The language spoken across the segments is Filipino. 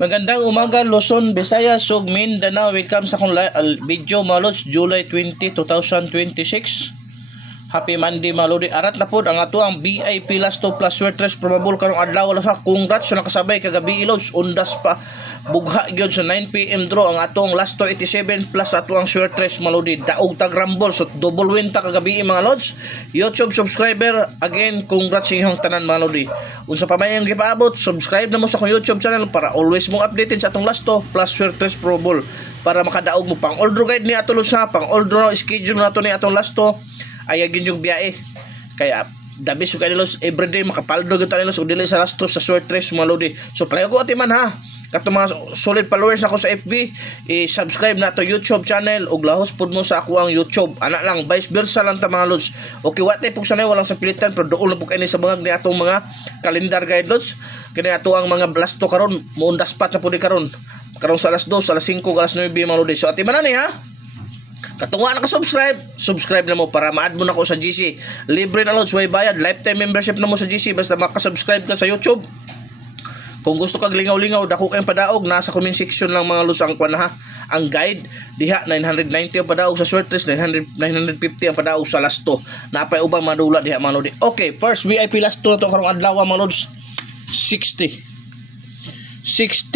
Magandang umaga, Luzon, Visayas, ug Mindanao. Welcome sa akong video, mga lods, July 20, 2026. Happy Monday, mga lodi. Arat na po ang ato ang VIP last 2 plus sweaters probable karong adlaw sa congrats sa nakasabay kagabi lods. Undas pa bugha gyud sa 9 PM draw ang atong last 87 plus ato ang sweaters, mga lodi. Daog tag rumble so double win ta kagabi, mga lods. YouTube subscriber again, congrats sa inyong tanan, mga lodi. Unsa pa may ang gipaabot, subscribe na mo sa akong YouTube channel para always mo updated sa atong last 2 plus sweaters probable para makadaog mo pang all draw guide ni ato lods ha, pang all draw schedule nato ni atong last 2 ay yung biyahe. Kaya dabi so kayo los everyday makapaldo gyud tayo los dili sa lasto sa sweaters, mga lodi. So play ko atiman ha. Kato mga solid followers nako sa FB, i-subscribe na to YouTube channel ug lahos pud mo sa ako ang YouTube. Ana lang vice versa lang ta, mga lods. Okay, what type sanay walang sa pilitan pero dool na po kini sa bangag ni atong mga calendar guide lods. Kini ato ang mga blasto karon muundas pat na pud karon. Karon sa alas 2, alas 5, alas 9, mga lodi. So atiman na ni ha. Katunga na subscribe na mo para ma-add mo na ko sa GC. Libre na lods, way bayad. Lifetime membership na mo sa GC basta makasubscribe ka sa YouTube. Kung gusto kag lingaw-lingaw, dako kayong padaog, nasa comment section lang, mga lods, ang kwan ha. Ang guide, diha 990 ang padaog sa sweaters, 950 ang padaog sa lasto. Napay ubang madula diha, mga lodi. Okay, first VIP lasto na to karong adlaw, mga lods. 60 06,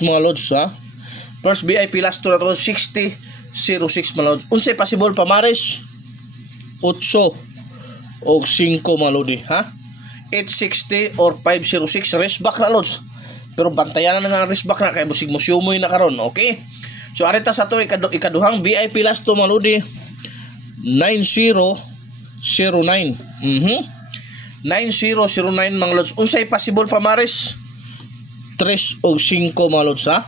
mga lods ha. First VIP lasto na to 60 06, mga lods. Unsay possible pamares 8 o 5, mga lodi ha. 860 or 506 race back na, lods. Pero bantayan na nga race back na kay busig mo siumoy na karon. Okay, so arita sa to ikaduhang VIP last to, mga lodi. 9009 9009, mga lods. Unsay possible pamares 3 o 5, mga lods ha.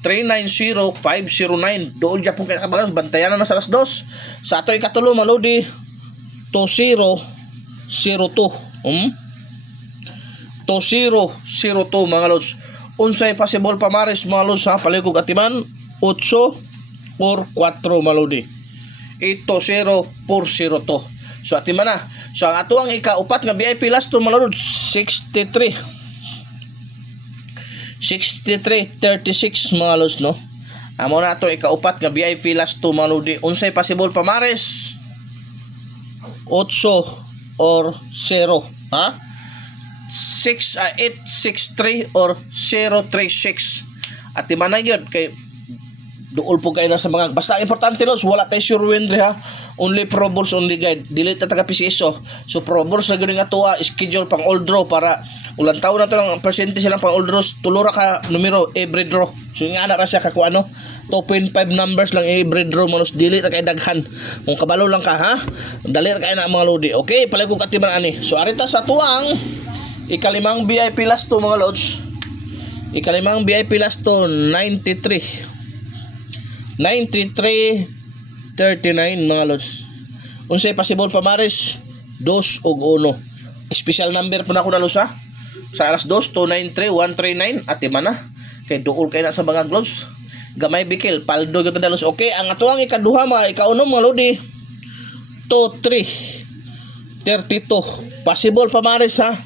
390509 doon dyan pong kinakabagas, bantayan na sa alas 2. Sa ato ikatulo, mga lodi, 2002 2002, mga lods. Unsay possible pamares, mga lods ha, palikog atiman 8 or 4, mga lodi. 80402. So atiman na. So ang ato ang ikaupat nga VIP last to, mga lods, 6336, mga lods, no. Amo na to ikaupat nga VIP last to, mga lodi. Unsay possible pamares 8 or 0 ha. 863 or 036. At imana gyud kay duol po kayo na sa mga basta importante, lods, wala tayo sure win ha. Only Pro Balls, only guide. Dili ta taga PCSO. So Pro Balls na gyud nga tuwa schedule pang all draw para ulang taon na to ng percentage lang pang all draws. Tulura ka numero every draw. So nga ana ra siya ka ano 2.5 numbers lang every draw, manos dili ra kay daghan. Kung kabalo lang ka ha, dali ra kay na, mga lodi. Okay, palay ko katiman ani. So arita sa tuwang ikalimang VIP last to, mga lods. Ikalimang VIP last to 9339, mga lods. Unsay possible pamares 2 ug 1. Special number po na ako na, lods ha. Sa alas 2 293 139 at imana kay duol kay na sa mga gloves. Gamay bikil paldo gyud dalos. Okay, ang ato ang ikaduha, mga ikaunom, mga lodi, 2332. Possible pamares ha.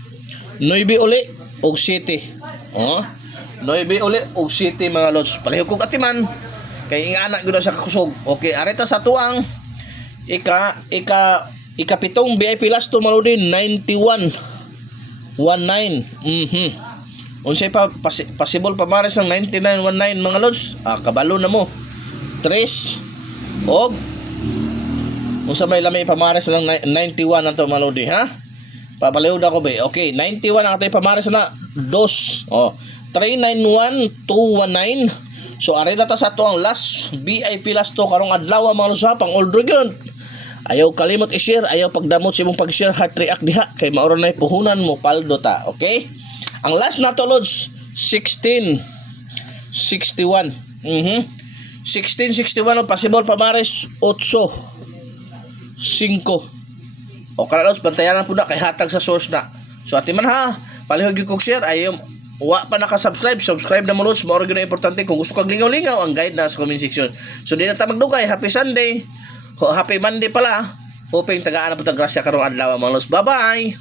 9 uli og 7. Oh, 9 uli og 7, mga lods. Pareho kog atiman kay ingana gyud sa kakusog. Okay, arita sa tuang ikapitong VIP last to, mga lodi, 9119. Unsay pa possible pamares ng 9919, mga lods. Kabalo na mo 3 og unsa may lamay pamares ng 91 nato, mga lodi ha. Papaliw na ko ba. Okay, 91 ang atay pamares na 2. Oh, 391219. So ari na ta sa to ang last VIP last to karong adlaw, mga lods ha, pang all draw gyud. Ayaw kalimot i-share, ayaw pagdamot sa imong pag-share, heart react diha kay maoro na puhunan mo paldo ta. Okay, ang last na to, lods, 1661. 1661 possible pamares 8 5. O kana, lods, bantayan po na kay hatag sa source na. So ati man ha, palihog yung share, ayaw wa pa naka-subscribe, subscribe na mo, lods. Maoro gyud na importante. Kung gusto kag lingaw-lingaw, ang guide na sa comment section. So di na ta magdugay. Happy Sunday, happy Monday pala. Hoping tagaan na po tag grasya karong adlaw, mga lods. Bye bye.